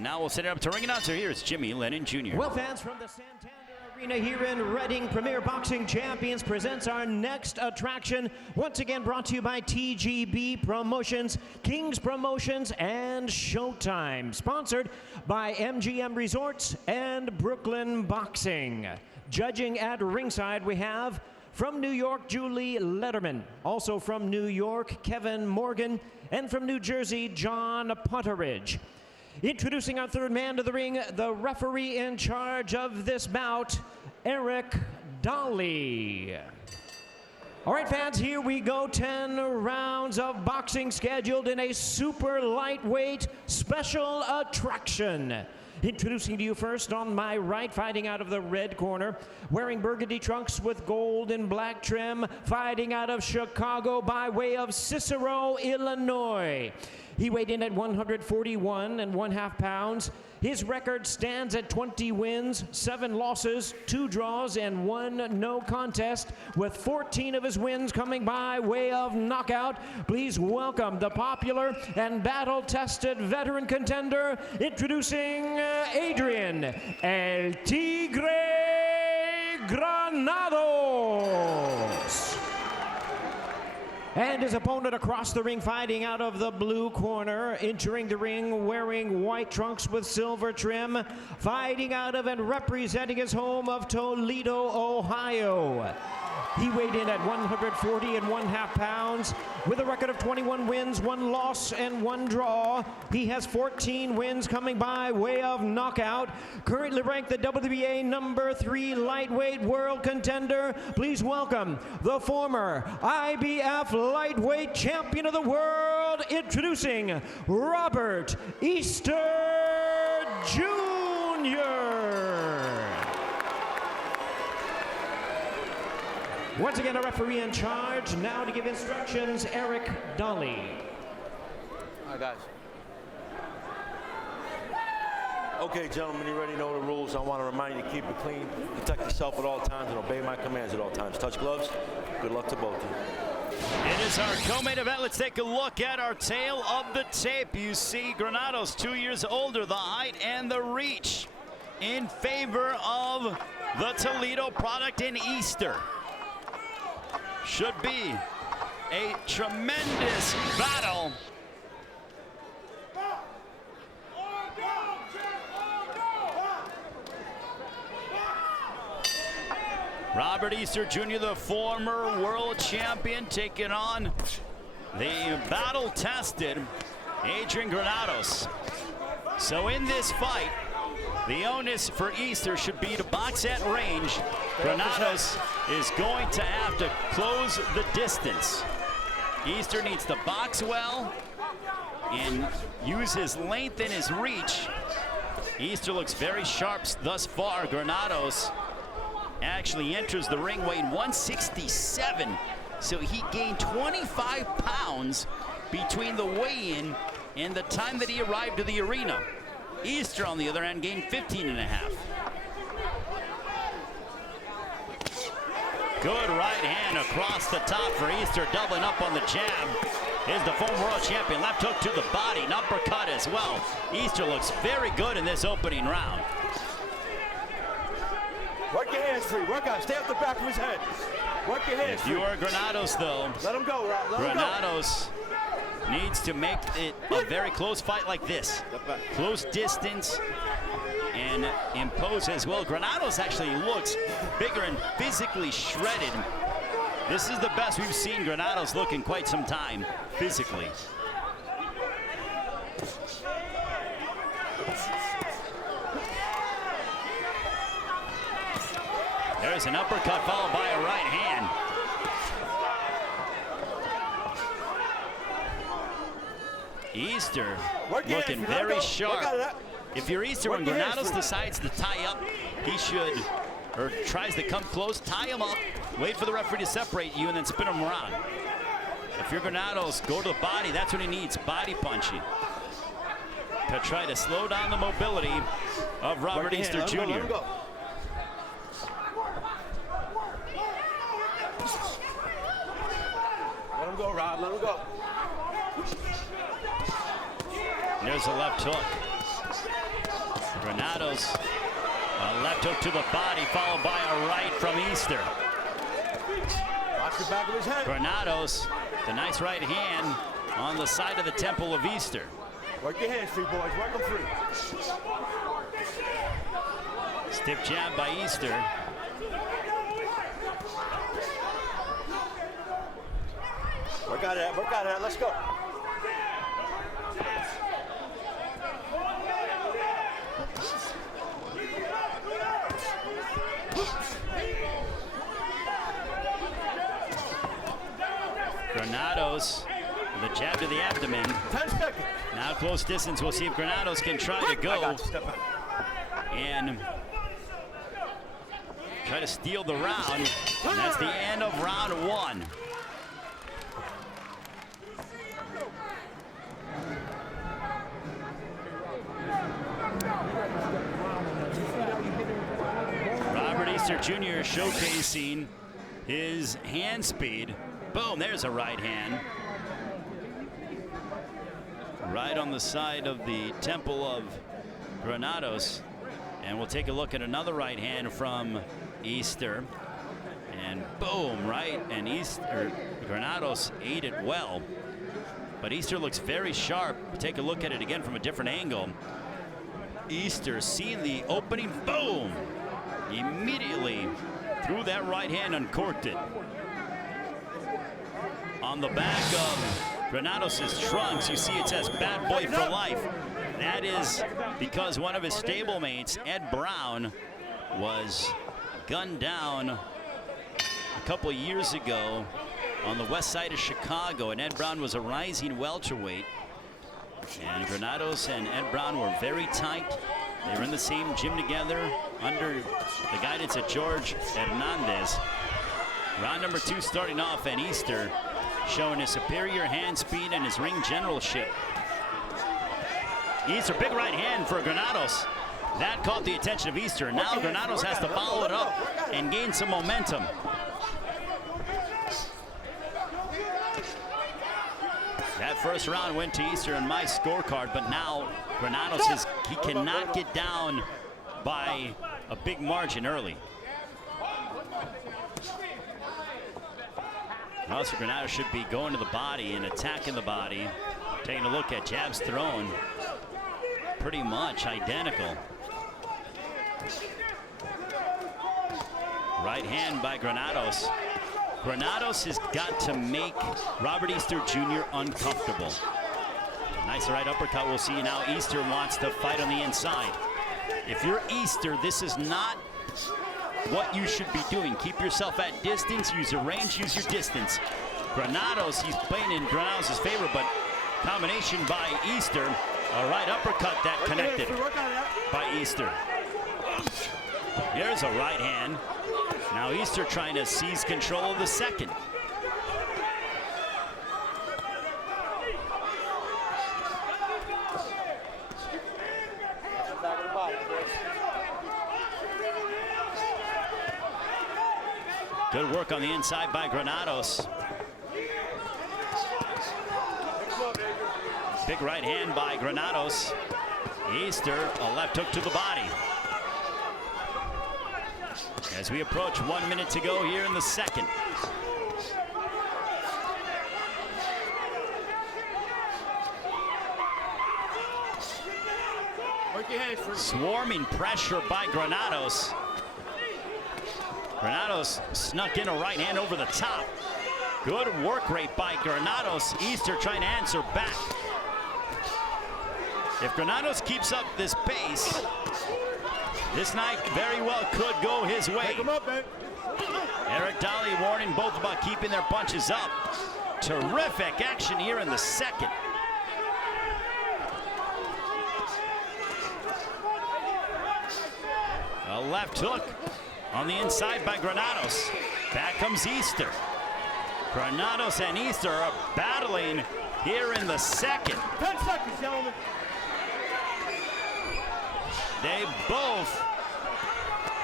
And now we'll set it up to ring announcer. Here's Jimmy Lennon Jr. Well, fans, from the Santander Arena here in Reading, Premier Boxing Champions presents our next attraction. Once again brought to you by TGB Promotions, Kings Promotions, and Showtime. Sponsored by MGM Resorts and Brooklyn Boxing. Judging at ringside, we have from New York, Julie Letterman. Also from New York, Kevin Morgan. And from New Jersey, John Potteridge. Introducing our third man to the ring, the referee in charge of this bout, Eric Dolly. All right, fans, here we go. 10 rounds of boxing scheduled in a super lightweight special attraction. Introducing to you first on my right, fighting out of the red corner, wearing burgundy trunks with gold and black trim, fighting out of Chicago by way of Cicero, Illinois. He weighed in at 141.5 pounds. His record stands at 20 wins, 7 losses, 2 draws, and 1 no contest, with 14 of his wins coming by way of knockout. Please welcome the popular and battle-tested veteran contender, introducing Adrian El Tigre Granados. And his opponent across the ring, fighting out of the blue corner, entering the ring wearing white trunks with silver trim, fighting out of and representing his home of Toledo, Ohio. He weighed in at 140.5 pounds with a record of 21 wins, 1 loss, and 1 draw. He has 14 wins coming by way of knockout. Currently ranked the WBA #3 lightweight world contender. Please welcome the former IBF lightweight champion of the world, introducing Robert Easter Jr. Once again, a referee in charge. Now to give instructions, Eric Dolly. All right, guys. Okay, gentlemen, you already know the rules. I want to remind you to keep it clean, protect yourself at all times, and obey my commands at all times. Touch gloves. Good luck to both of you. It is our co-main event. Let's take a look at our tail of the tape. You see Granados, 2 years older, the height and the reach in favor of the Toledo product in Easter. Should be a tremendous battle. Robert Easter Jr., the former world champion, taking on the battle-tested Adrian Granados. So in this fight, the onus for Easter should be to box at range. Granados is going to have to close the distance. Easter needs to box well and use his length and his reach. Easter looks very sharp thus far. Granados actually enters the ring weighing 167, so he gained 25 pounds between the weigh-in and the time that he arrived to the arena. Easter, on the other hand, gained 15.5. Good right hand across the top for Easter, doubling up on the jab. Is the former world champion. Left hook to the body, an uppercut as well. Easter looks very good in this opening round. Work your hands free. Work out. Stay up the back of his head. Work your hands free. If you are Granados, though, let him go, Rob. Let Granados needs to make it a very close fight like this. Close distance and impose as well. Granados actually looks bigger and physically shredded. This is the best we've seen Granados look in quite some time, physically. There's an uppercut followed by a right hand. Easter looking very sharp. If you're Easter, when Granados decides to tie up, he should, or tries to come close, tie him up, wait for the referee to separate you, and then spin him around. If you're Granados, go to the body. That's what he needs, body punching, to try to slow down the mobility of Robert Easter Jr. Let him go. Let him go, Rob. Let him go. There's a left hook. Granados, a left hook to the body, followed by a right from Easter. Watch the back of his head. Granados, the nice right hand on the side of the temple of Easter. Work your hands free, boys. Work them free. Stiff jab by Easter. Work out of that. Work out of that. Let's go. Granados, the jab to the abdomen. 10 seconds. Now close distance. We'll see if Granados can try to go and try to steal the round. And that's the end of round 1. Robert Easter Jr. showcasing his hand speed. Boom, there's a right hand. Right on the side of the temple of Granados. And we'll take a look at another right hand from Easter. And boom, right, and Granados ate it well. But Easter looks very sharp. Take a look at it again from a different angle. Easter seeing the opening, boom! Immediately threw that right hand, uncorked it. On the back of Granados' trunks, you see it says "Bad Boy for Life." That is because one of his stablemates, Ed Brown, was gunned down a couple years ago on the west side of Chicago, and Ed Brown was a rising welterweight. And Granados and Ed Brown were very tight. They were in the same gym together under the guidance of George Hernandez. Round number 2 starting off, and Easter showing his superior hand speed and his ring generalship. Easter, big right hand for Granados. That caught the attention of Easter. Now Granados has to follow it up and gain some momentum. That first round went to Easter in my scorecard, but now Granados he cannot get down by a big margin early. Also, Granados should be going to the body and attacking the body. Taking a look at jabs thrown, pretty much identical. Right hand by Granados. Granados has got to make Robert Easter Jr. uncomfortable. Nice right uppercut. We'll see now. Easter wants to fight on the inside. If you're Easter, this is not what you should be doing. Keep yourself at distance, use your range, use your distance. Granados, he's playing in Granados' favor, but combination by Easter, a right uppercut that connected by Easter. Here's a right hand. Now Easter trying to seize control of the second. Good work on the inside by Granados. Big right hand by Granados. Easter, a left hook to the body. As we approach 1 minute to go here in the second. Swarming pressure by Granados. Granados snuck in a right hand over the top. Good work rate by Granados. Easter trying to answer back. If Granados keeps up this pace, this night very well could go his way. Eric Daly warning both about keeping their punches up. Terrific action here in the second. A left hook on the inside by Granados. Back comes Easter. Granados and Easter are battling here in the second. 10 seconds, gentlemen. They both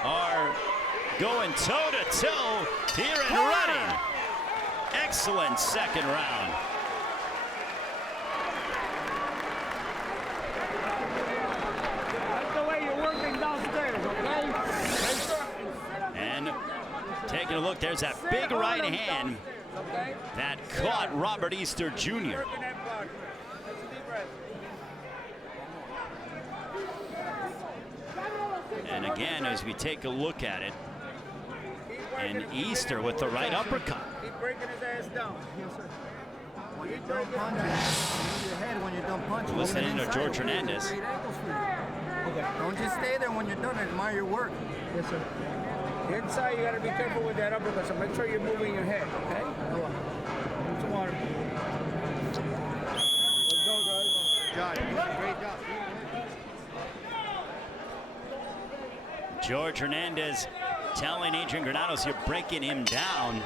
are going toe-to-toe here in Reading. Excellent second round. That's the way you a look. There's that big right hand that caught Robert Easter Jr. And again, as we take a look at it, and Easter with the right uppercut. Keep breaking his ass down. Yes, sir. When you're done punching, move your head when you're done punching. Listening to George Hernandez. Okay. Don't just stay there when you're done. Admire your work. Yes, sir. Inside, you got to be careful with that uppercut, so make sure you're moving your head, okay? Go on. Move some water. Let's go, guys. Josh, you're doing a great job. George Hernandez telling Adrian Granados, you're breaking him down.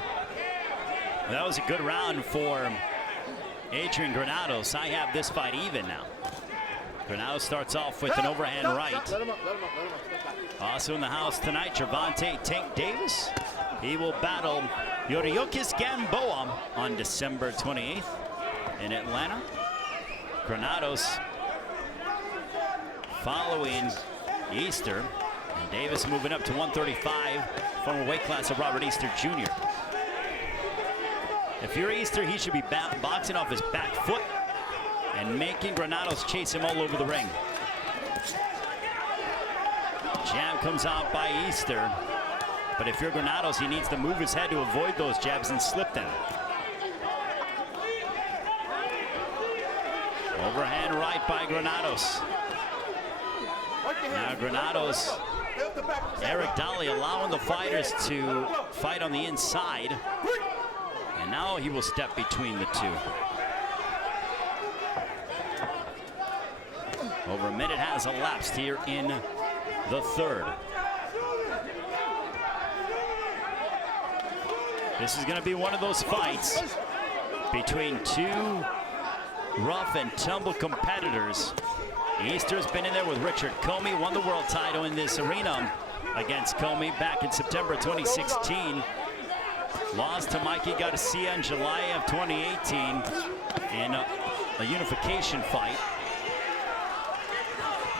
That was a good round for Adrian Granados. I have this fight even now. Granados starts off with an overhand right. Also in the house tonight, Gervonta Tank Davis. He will battle Yuriorkis Gamboa on December 28th in Atlanta. Granados following Easter. And Davis moving up to 135, former weight class of Robert Easter Jr. If you're Easter, he should be boxing off his back foot and making Granados chase him all over the ring. Jab comes out by Easter, but if you're Granados, he needs to move his head to avoid those jabs and slip them. Overhand right by Granados. Now Granados, Eric Daly allowing the fighters to fight on the inside. And now he will step between the two. Over a minute has elapsed here in the third. This is going to be one of those fights between two rough and tumble competitors. Easter's been in there with Richard Comey, won the world title in this arena against Comey back in September 2016. Lost to Mikey Garcia in July of 2018 in a unification fight.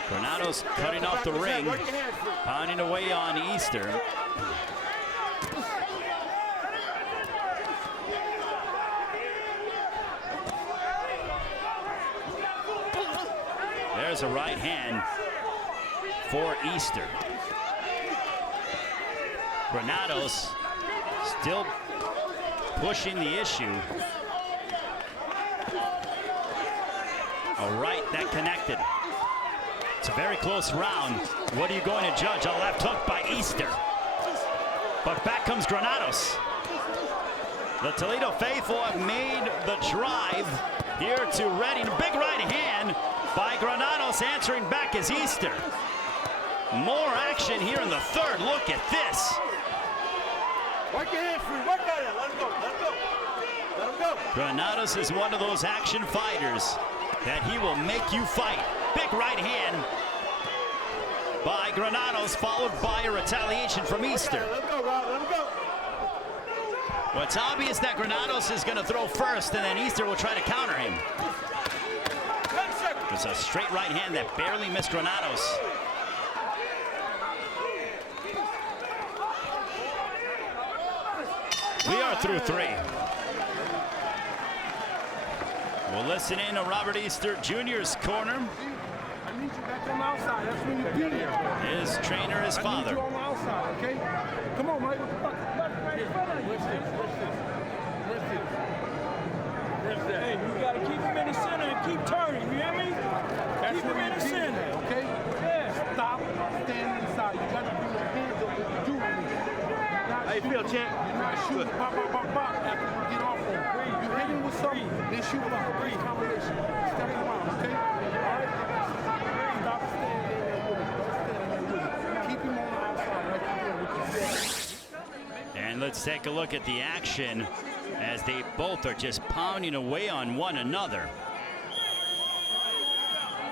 Granados cutting off the ring, pounding away on Easter. There's a right hand for Easter. Granados still pushing the issue. A right that connected. It's a very close round. What are you going to judge? A left hook by Easter. But back comes Granados. The Toledo faithful have made the drive here to Reading. Big right hand by Granados, answering back as Easter. More action here in the third. Look at this. Work your hands free. Work that in. Let him go. Let him go. Let him go. Granados is one of those action fighters that he will make you fight. Big right hand by Granados, followed by a retaliation from Easter. Let him go, Rob. Let him go. Well, it's obvious that Granados is going to throw first, and then Easter will try to counter him. It's a straight right hand that barely missed Granados. We are through three. We'll listen in to Robert Easter Jr.'s corner. I need you back on the outside. That's when you get here. His trainer, his father. I need you on the outside, okay? Come on, Mike. What the fuck? Right in front of you. What's this? Hey, you got to keep him in the center and keep turning. You hear me? Keep him in the center, okay? Yeah. Stop. Stand inside. You got to bring your hands up with the jewelry. How you feel, champ? You're not shooting pop, pop, pop, pop after you get off him. You hit him with something, then shoot him out. Breathe. Combination. Step him out, okay? All right? Stop standing there with him. Don't stand there with him. Keep him on the outside like you did with the set. And let's take a look at the action as they both are just pounding away on one another.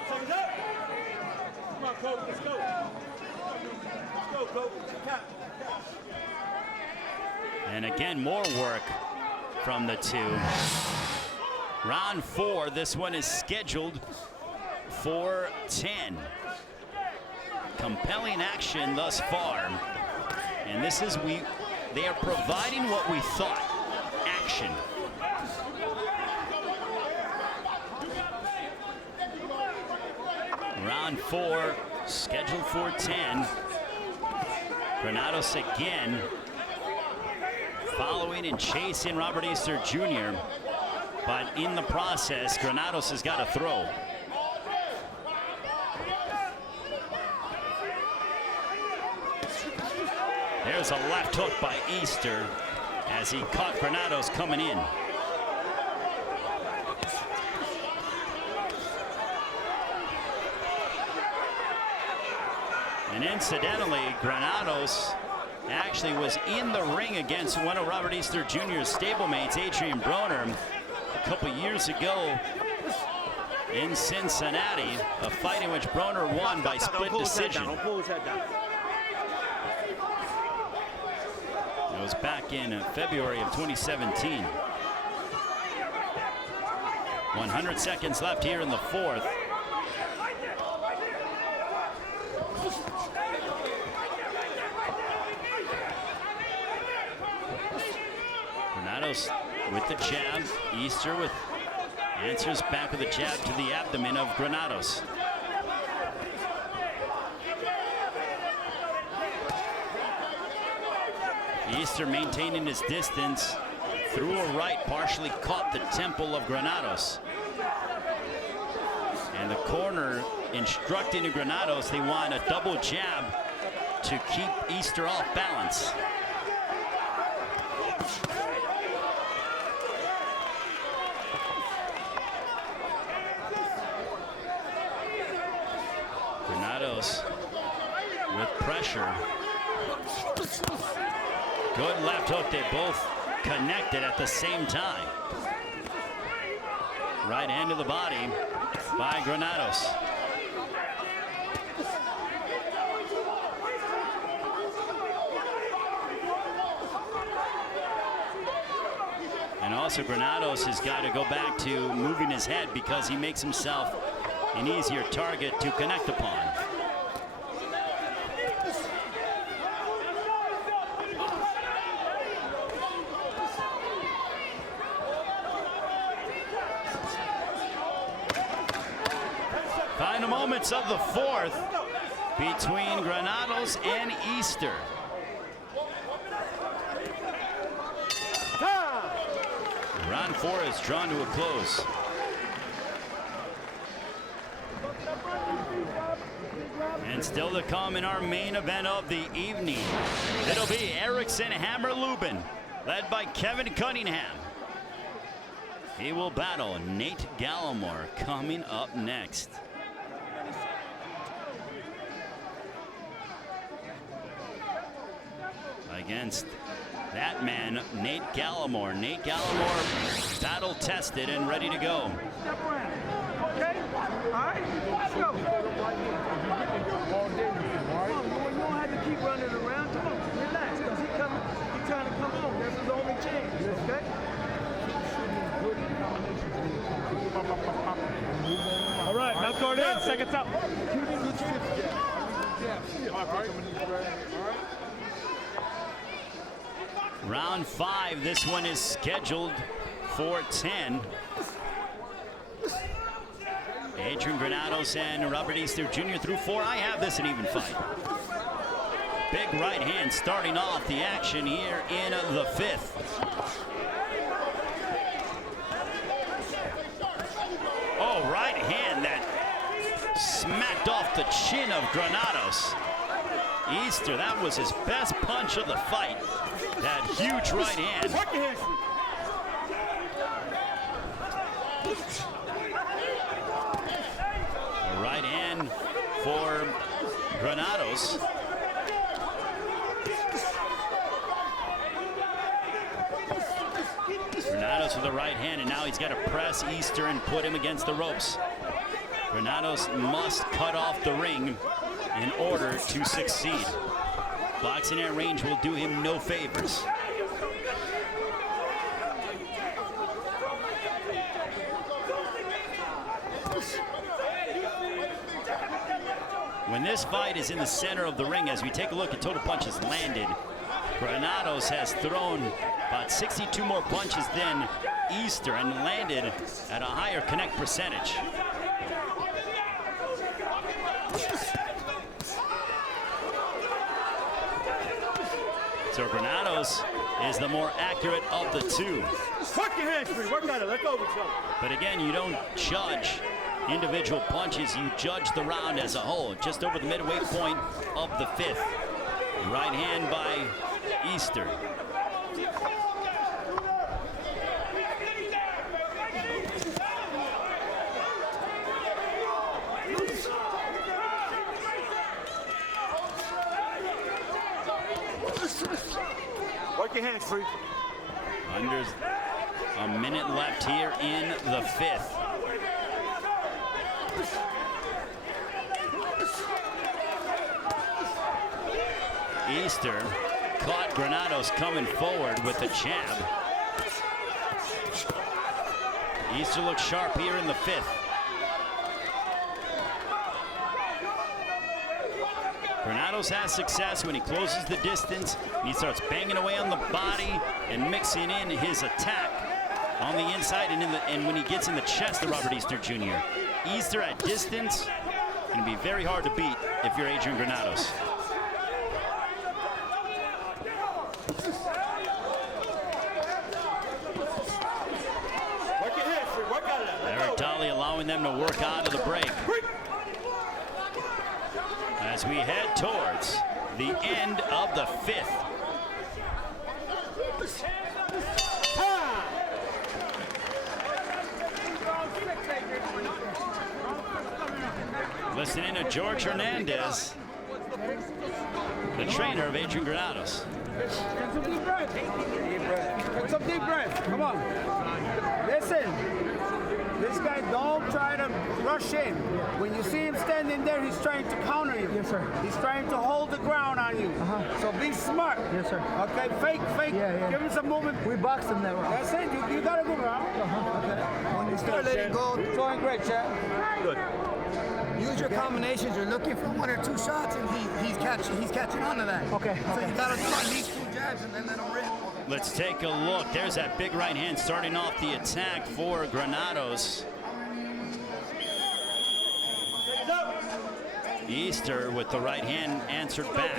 Come on, Coach. Let's go. Let's go, Coach. And again, more work from the two. Round 4, this one is scheduled for 10. Compelling action thus far. And this is they are providing what we thought, action. Round 4, scheduled for 10. Granados again, following and chasing Robert Easter Jr., but in the process, Granados has got to throw. There's a left hook by Easter as he caught Granados coming in. And incidentally, Granados actually was in the ring against one of Robert Easter Jr.'s stablemates, Adrian Broner, a couple years ago in Cincinnati, a fight in which Broner won by split decision. It was back in February of 2017. 100 seconds left here in the 4th. Granados with the jab. Easter with answers back with a jab to the abdomen of Granados. Easter maintaining his distance, threw a right, partially caught the temple of Granados. And the corner instructing to Granados they want a double jab to keep Easter off balance. Granados with pressure. Good left hook. They both connected at the same time. Right hand to the body by Granados. And also Granados has got to go back to moving his head because he makes himself an easier target to connect upon. Final moments of the 4th between Granados and Easter. Round 4 is drawn to a close. And still to come in our main event of the evening, it'll be Erickson Hammer Lubin, led by Kevin Cunningham. He will battle Nate Gallimore coming up next. Against that man, Nate Gallimore. Nate Gallimore, battle tested and ready to go. Step around. Okay? All right? Let's go. Come on, you don't have to keep running around. Come on, relax, because he's trying to come home. That's his only chance, okay? All right, now guard in, seconds up. Round 5, this one is scheduled for 10. Adrian Granados and Robert Easter Jr. through 4. I have this an even fight. Big right hand starting off the action here in the 5th. Oh, right hand that smacked off the chin of Granados. Easter, that was his best punch of the fight. That huge right hand. A right hand for Granados. Granados with the right hand, and now he's got to press Easter and put him against the ropes. Granados must cut off the ring in order to succeed. Boxing at range will do him no favors. When this fight is in the center of the ring, as we take a look at total punches landed, Granados has thrown about 62 more punches than Easter and landed at a higher connect percentage. So Granados is the more accurate of the two. Work your hands free. Work on it. Let go of each other. But again, you don't judge individual punches, you judge the round as a whole. Just over the midway point of the 5th. Right hand by Easter. Work your hands free. Under a minute left here in the 5th. Easter caught Granados coming forward with a jab. Easter looks sharp here in the 5th. Granados has success when he closes the distance and he starts banging away on the body and mixing in his attack on the inside and when he gets in the chest of Robert Easter Jr. Easter at distance can be very hard to beat if you're Adrian Granados. Eric Daly allowing them to work out of the break. As we head towards the end of the 5th. Listening to George Hernandez, the trainer of Adrian Granados. Take some deep breath. Take some deep breath. Come on. Listen. This guy, don't try to rush in. When you see him standing there, he's trying to counter you. Yes, sir. He's trying to hold the ground on you. So be smart. Yes, sir. Okay, fake. Yeah. Give him some movement. We boxed him that round. That's it. You gotta move around. Okay. When you start letting go, Doing great, Chad. Good. use your combinations. You're looking for 1 or 2 shots, and he's catching on to that. Okay. So you gotta do at least 2 jabs and then let him rip. Let's take a look. There's that big right hand starting off the attack for Granados. Easter with the right hand answered back.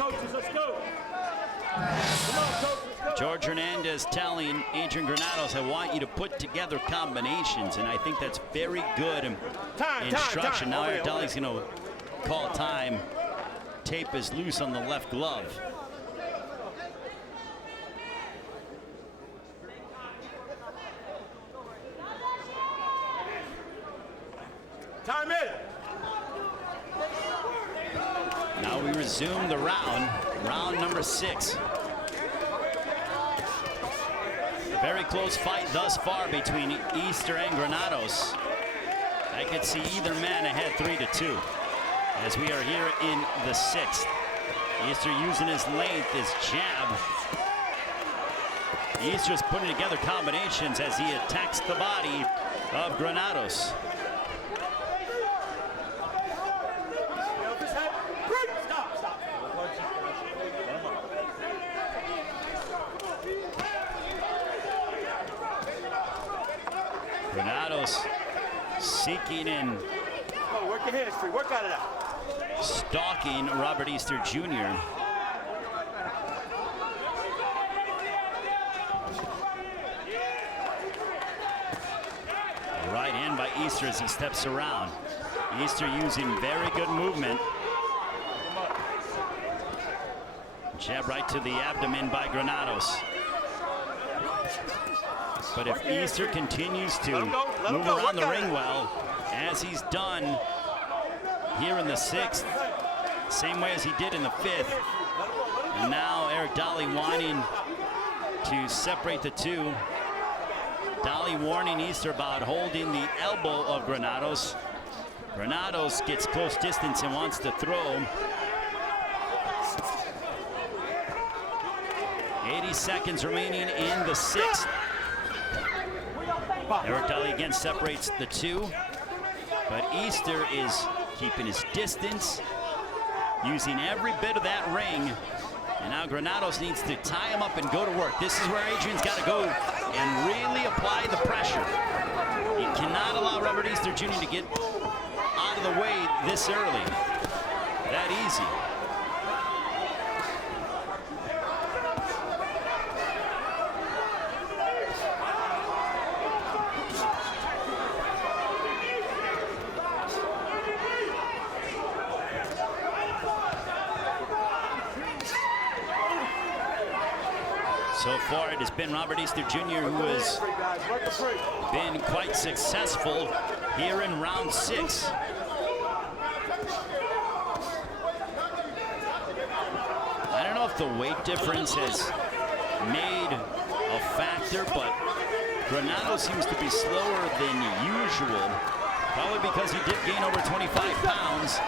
George Hernandez telling Adrian Granados, I want you to put together combinations, and I think that's very good instruction. Now Eric Daly's going to call time. Tape is loose on the left glove. Time in. Now we resume the round number 6. Very close fight thus far between Easter and Granados. I could see either man ahead 3-2 as we are here in the 6th. Easter using his length, his jab. Easter's putting together combinations as he attacks the body of Granados. Granados seeking and work your hands free. Work out of that. stalking Robert Easter Jr. Right hand by Easter as he steps around. Easter using very good movement. Jab right to the abdomen by Granados. But if Easter continues to move around the ring well, as he's done here in the 6th, same way as he did in the 5th, and now Eric Daly wanting to separate the two. Daly warning Easter about holding the elbow of Granados. Granados gets close distance and wants to throw. 80 seconds remaining in the 6th. Eric Daly again separates the two, but Easter is keeping his distance, using every bit of that ring And now Granados needs to tie him up and go to work. This is where Adrian's got to go and really apply the pressure. He cannot allow Robert Easter Jr. to get out of the way this early. That easy. So far, it has been Robert Easter Jr. who has been quite successful here in round 6. I don't know if the weight difference has made a factor, but Granados seems to be slower than usual, probably because he did gain over 25 pounds.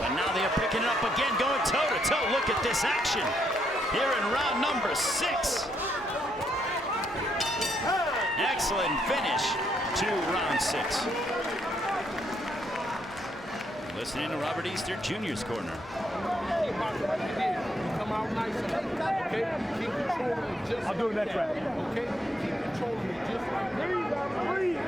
But now they are picking it up again, going toe-to-toe. Look at this action here in round number 6. Excellent finish to round 6. Listening to Robert Easter Jr.'s corner. Come out nice, okay? Keep controlling it just I'll do it next round. Okay? Keep controlling it just like that. Breathe.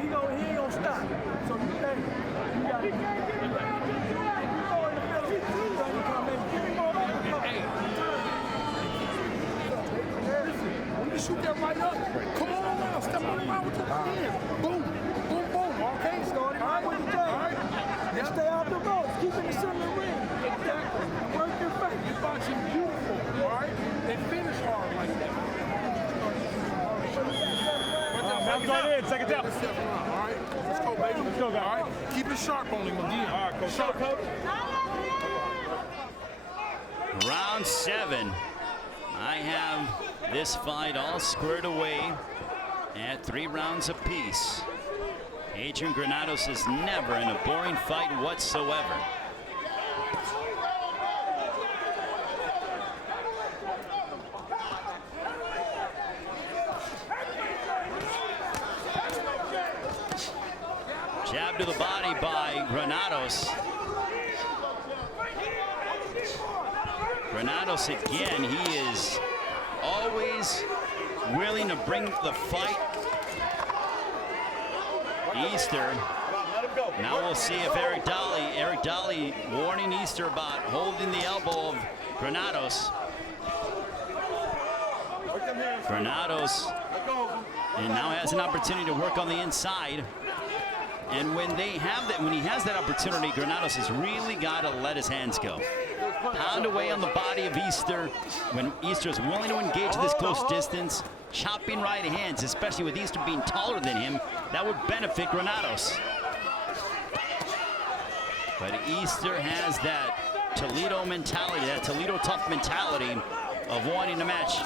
He ain't gonna stop. So you think you got it. When you shoot that right up, come on around, step on around with your hands. Boom, boom, boom. Okay, start it right with the jab. All right. Now stay out the ropes. Keep in the center of the ring. Exactly. Work your face. You're boxing beautiful. All right. They finish hard like that. I'm going in, second down. All right. Let's go, baby. Let's go, guys. All right. Keep it sharp on him again. All right, coach. Sharp. Round 7. I have this fight all squared away at 3 rounds apiece. Adrian Granados is never in a boring fight whatsoever. Jab to the body by Granados. Granados again, he is always willing to bring the fight. Easter. Now we'll see if Eric Daly warning Easter about holding the elbow of Granados. Granados, and now has an opportunity to work on the inside. And when he has that opportunity, Granados has really got to let his hands go. Pound away on the body of Easter. When Easter is willing to engage this close distance, chopping right hands, especially with Easter being taller than him, that would benefit Granados. But Easter has that Toledo mentality, that Toledo tough mentality of wanting to match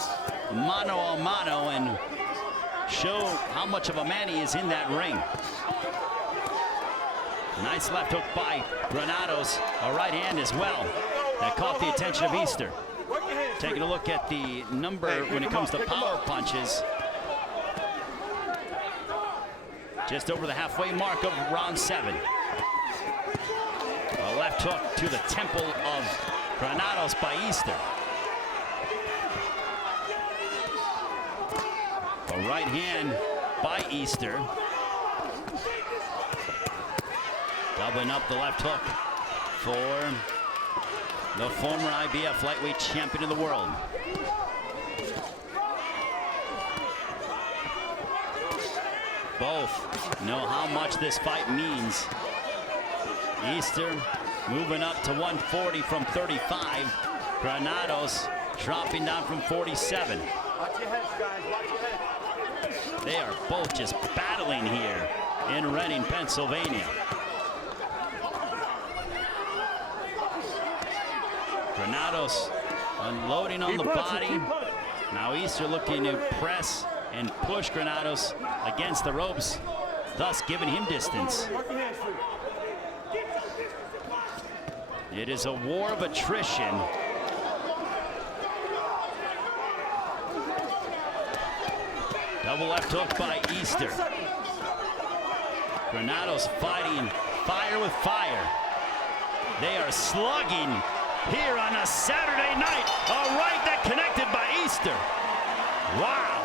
mano a mano and show how much of a man he is in that ring. Nice left hook by Granados, a right hand as well. That caught the attention of Easter. Taking a look at the number when it comes to power punches. Just over the halfway mark of round 7. A left hook to the temple of Granados by Easter. A right hand by Easter. Doubling up the left hook for the former IBF lightweight champion of the world. Both know how much this fight means. Easter moving up to 140 from 35. Granados dropping down from 47. Watch your heads, guys. Watch your heads. They are both just battling here in Reading, Pennsylvania. Granados unloading on the body. Now Easter looking to press and push Granados against the ropes, thus giving him distance. It is a war of attrition. Double left hook by Easter. Granados fighting fire with fire. They are slugging here on a Saturday night. A right that connected by Easter. Wow.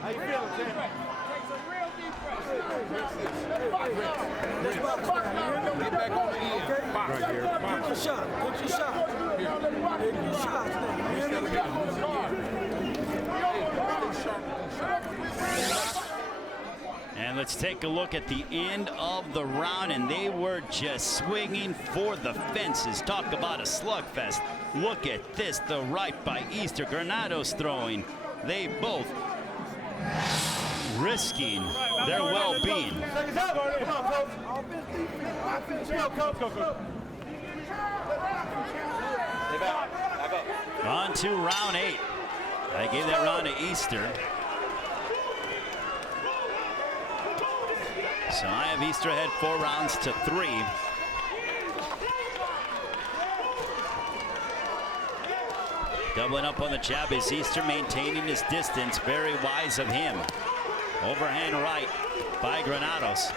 How you feeling, Tim? Takes a real deep breath. Get back on the end. Right here. Get your shot. Get your shot. Get your shot. And let's take a look at the end of the round, and they were just swinging for the fences. Talk about a slugfest. Look at this, the right by Easter. Granados throwing. They both risking their well-being. On to round 8. I gave that round to Easter. So I have Easter ahead 4 rounds to 3. Doubling up on the jab is Easter, maintaining his distance. Very wise of him. Overhand right by Granados.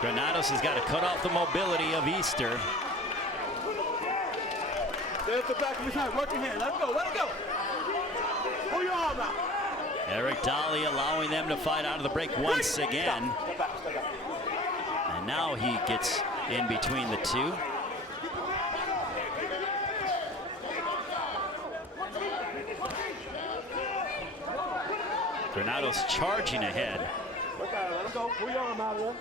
Granados has got to cut off the mobility of Easter. Stay at the back of his hand. Work your hand. Let him go. Let him go. Pull your arm out. Eric Dolly allowing them to fight out of the break once again. And now he gets in between the two. Granados charging ahead. Let him go. Pull your arm out of there.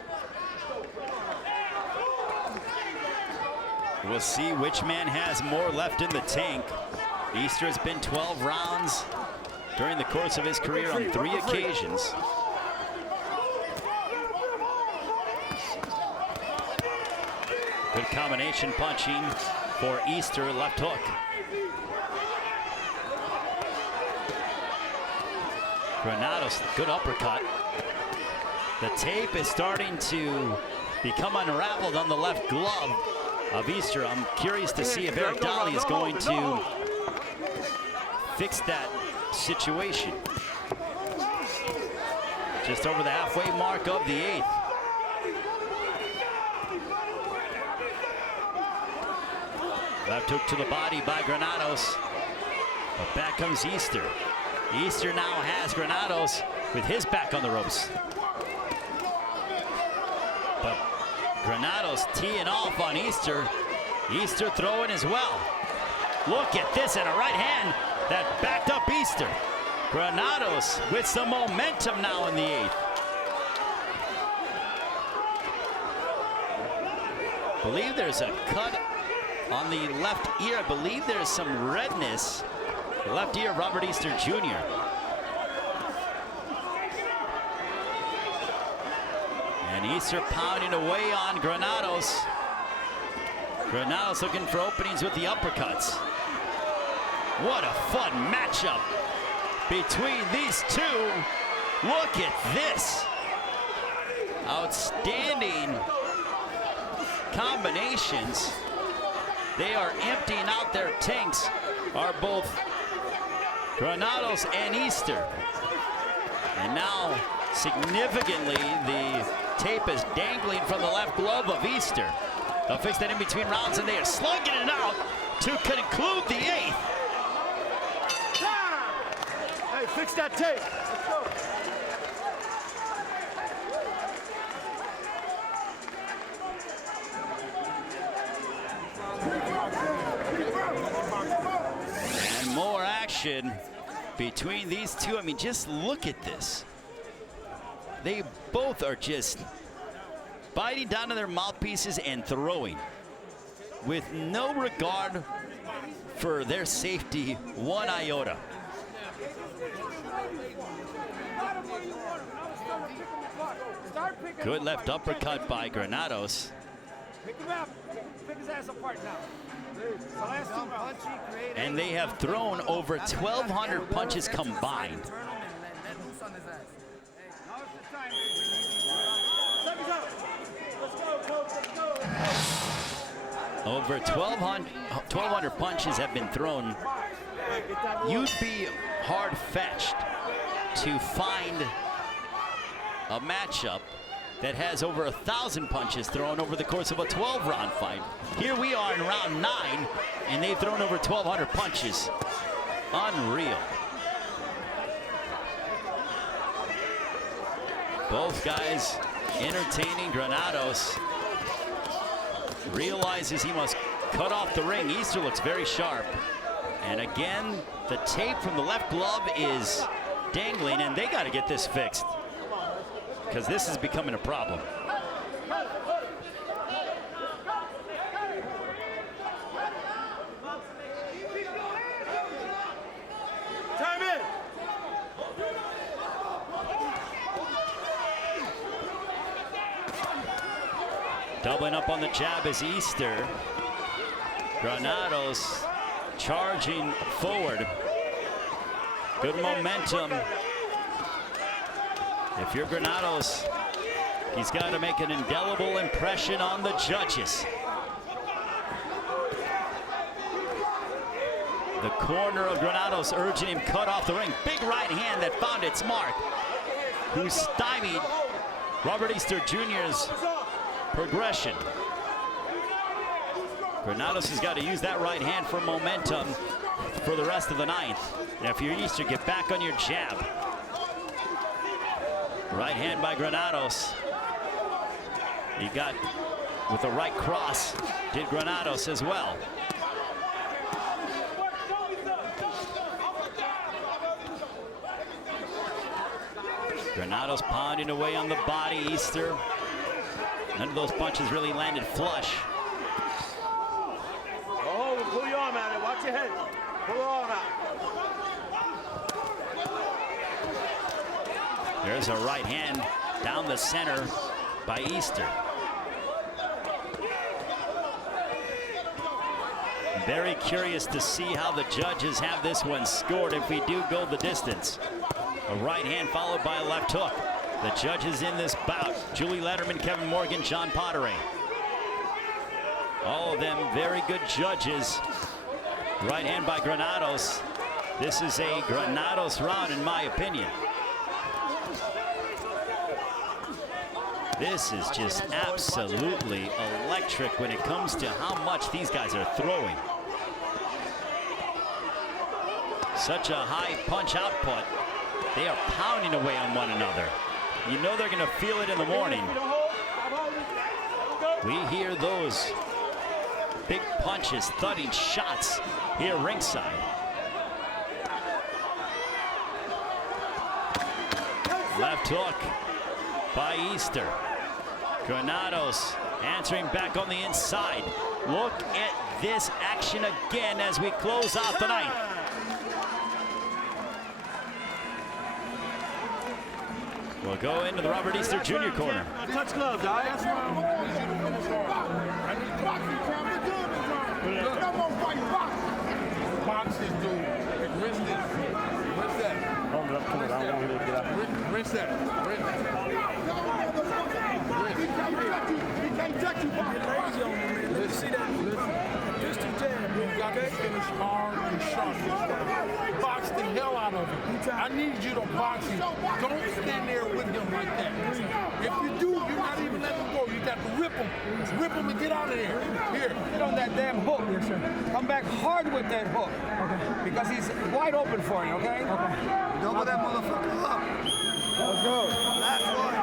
We'll see which man has more left in the tank. Easter has been 12 rounds during the course of his career on 3 occasions. Good combination punching for Easter, left hook. Granados, good uppercut. The tape is starting to become unraveled on the left glove of Easter. I'm curious to see if Eric Dolly is going to fix that situation. Just over the halfway mark of the 8th. Left hook to the body by Granados. But back comes Easter. Easter now has Granados with his back on the ropes. But Granados teeing off on Easter. Easter throwing as well. Look at this, and a right hand that backed up Easter. Granados with some momentum now in the 8th. Believe there's a cut on the left ear. I believe there's some redness. The left ear of Robert Easter Jr. And Easter pounding away on Granados. Granados looking for openings with the uppercuts. What a fun matchup between these two. Look at this. Outstanding combinations. They are emptying out their tanks, are both Granados and Easter. And now, significantly, the tape is dangling from the left glove of Easter. They'll fix that in between rounds, and they are slugging it out to conclude the 8th. Hey, fix that tape. Let's go. And more action between these two. I mean, just look at this. They both are just biting down to their mouthpieces and throwing with no regard for their safety one iota. Good left uppercut by Granados. Pick him up. Pick his ass apart now. And they have thrown over 1,200 punches combined. Let's go. Over 1,200 punches have been thrown. You'd be hard-fetched to find a matchup that has over 1,000 punches thrown over the course of a 12-round fight. Here we are in round 9, and they've thrown over 1,200 punches. Unreal. Both guys entertaining. Granados realizes he must cut off the ring. Easter looks very sharp. And again, the tape from the left glove is dangling, and they got to get this fixed because this is becoming a problem. Time in. Doubling up on the jab is Easter. Granados charging forward. Good momentum. If you're Granados, he's got to make an indelible impression on the judges. The corner of Granados urging him cut off the ring. Big right hand that found its mark. Who stymied Robert Easter Jr.'s progression. Granados has got to use that right hand for momentum for the rest of the 9th. And if you're Easter, get back on your jab. Right hand by Granados. He got with the right cross, did Granados as well. Granados pounding away on the body. Easter, none of those punches really landed flush. Oh, pull your arm out. Watch your head. Pull your arm out. There's a right hand down the center by Easter. Very curious to see how the judges have this one scored if we do go the distance. A right hand followed by a left hook. The judges in this bout: Julie Letterman, Kevin Morgan, John Potteray. All of them very good judges. Right hand by Granados. This is a Granados round in my opinion. This is just absolutely electric when it comes to how much these guys are throwing. Such a high punch output. They are pounding away on one another. You know they're going to feel it in the morning. We hear those big punches, thudding shots here ringside. Left hook by Easter. Granados answering back on the inside. Look at this action again as we close out the night. We'll go into the Robert Easter Jr. corner. Touch glove, guys. Boxing, dude. Wrist this. Wrist that. Hold it up to it. I don't want him to get out. Wrist that. Wrist that. He can't touch you, box. Lazy on him, man. Let's see that. Pistol jab. You got to finish hard and sharp this round. Box the hell out of him. I need you to box him. Don't stand there with him like that. If you do, you're not even letting him go. You got to rip him. Rip him and get out of there. Here. Get on that damn hook. Yes, sir. Come back hard with that hook. Okay. Because he's wide open for you, okay? Okay. Double that motherfucker up. Let's go. Last one.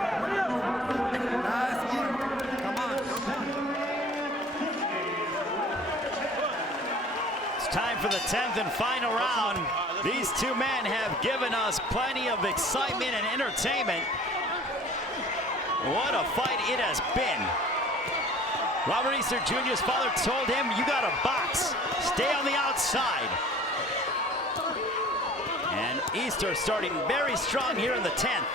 Last one. Come on. It's time for the 10th and final round. These two men have given us plenty of excitement and entertainment. What a fight it has been. Robert Easter Jr.'s father told him, you got to box. Stay on the outside. And Easter starting very strong here in the 10th.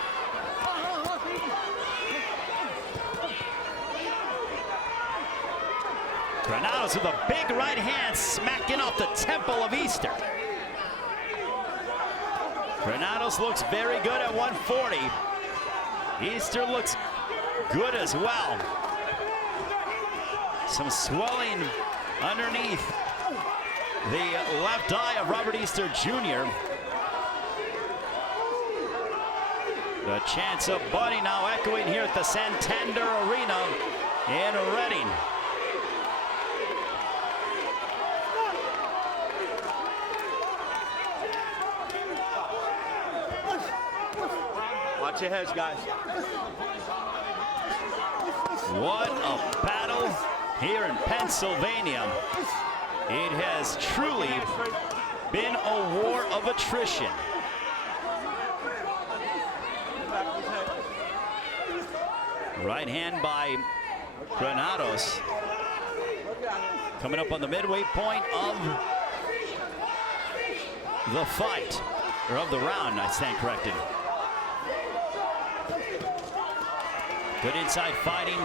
Granados with a big right hand smacking off the temple of Easter. Granados looks very good at 140. Easter looks good as well. Some swelling underneath the left eye of Robert Easter Jr. The chants of Buddy now echoing here at the Santander Arena in Reading. Watch your heads, guys. What a battle here in Pennsylvania. It has truly been a war of attrition. Right hand by Granados. Coming up on the midway point of the fight, or of the round, I stand corrected. Good inside fighting.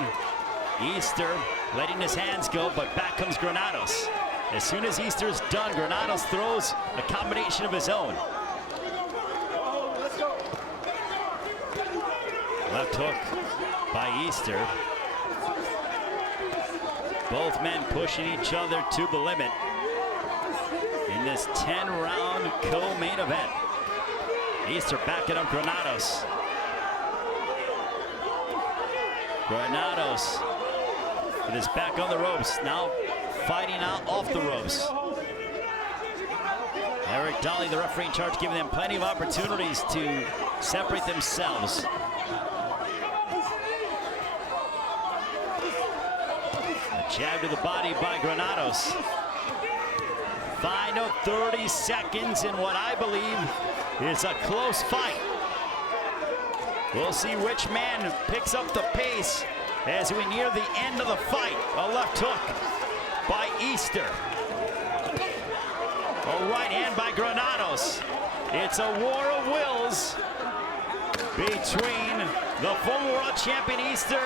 Easter letting his hands go, but back comes Granados. As soon as Easter's done, Granados throws a combination of his own. Left hook by Easter. Both men pushing each other to the limit in this 10-round co-main event. Easter backing up Granados. Granados with his back on the ropes, now fighting out off the ropes. Eric Dolly, the referee in charge, giving them plenty of opportunities to separate themselves. A jab to the body by Granados. Final 30 seconds in what I believe is a close fight. We'll see which man picks up the pace as we near the end of the fight. A left hook by Easter. A right hand by Granados. It's a war of wills between the former world champion Easter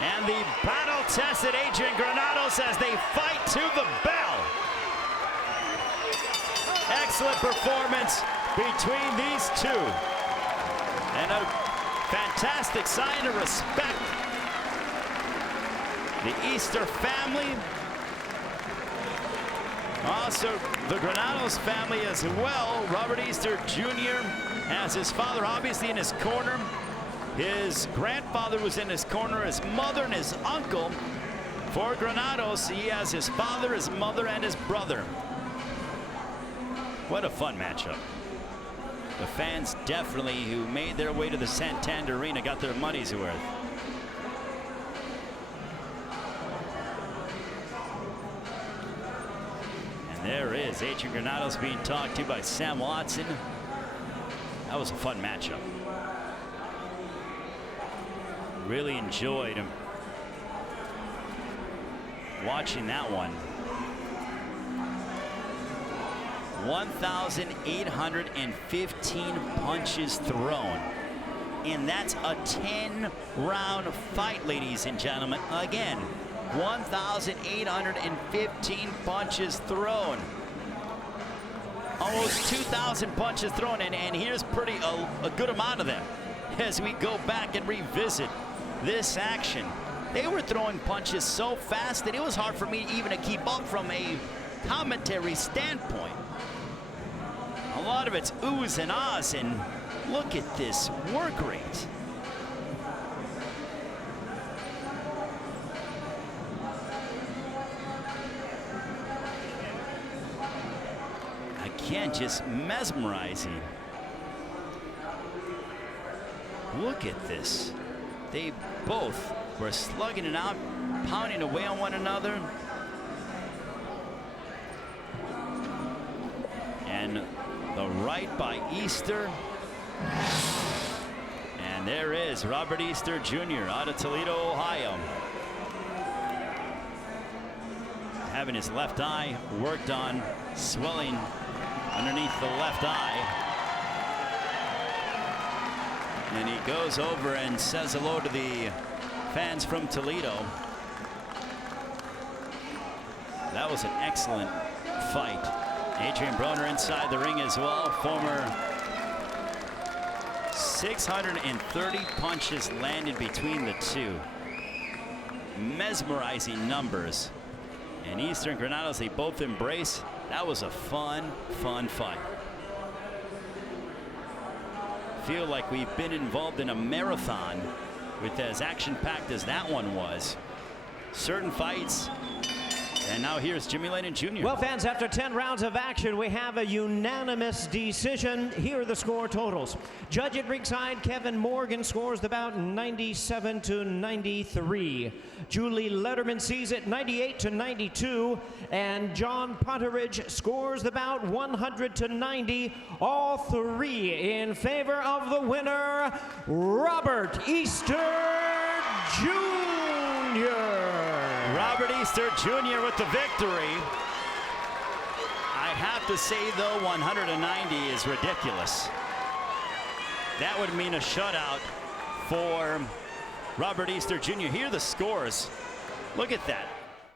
and the battle-tested Adrian Granados as they fight to the bell. Excellent performance between these two. And a fantastic sign of respect. The Easter family. Also, the Granados family as well. Robert Easter Jr. has his father obviously in his corner. His grandfather was in his corner, his mother and his uncle. For Granados, he has his father, his mother, and his brother. What a fun matchup. The fans definitely who made their way to the Santander Arena got their money's worth. And there is Adrian Granados being talked to by Sam Watson. That was a fun matchup. Really enjoyed him watching that one. 1,815 punches thrown. And that's a 10-round fight, ladies and gentlemen. Again, 1,815 punches thrown. Almost 2,000 punches thrown, and here's a good amount of them. As we go back and revisit this action, they were throwing punches so fast that it was hard for me even to keep up from a commentary standpoint. A lot of it's oohs and ahs, and look at this work rate. Again, just mesmerizing. Look at this. They both were slugging it out, pounding away on one another. And the right by Easter. And there is Robert Easter Jr. out of Toledo, Ohio. Having his left eye worked on, swelling underneath the left eye. And he goes over and says hello to the fans from Toledo. That was an excellent fight. Adrian Broner inside the ring as well. Former 630 punches landed between the two. Mesmerizing numbers. and Adrian Granados, they both embrace. That was a fun fight. Feel like we've been involved in a marathon with as action-packed as that one was. Certain fights. And now here's Jimmy Lennon Jr. Well, fans, after 10 rounds of action, we have a unanimous decision. Here are the score totals. Judge at ringside, Kevin Morgan, scores the bout 97-93. Julie Letterman sees it 98-92. And John Potteridge scores the bout 100-90. All three in favor of the winner, Robert Easter Jr. Robert Easter Jr. with the victory. I have to say, though, 190 is ridiculous. That would mean a shutout for Robert Easter Jr. Here are the scores. Look at that.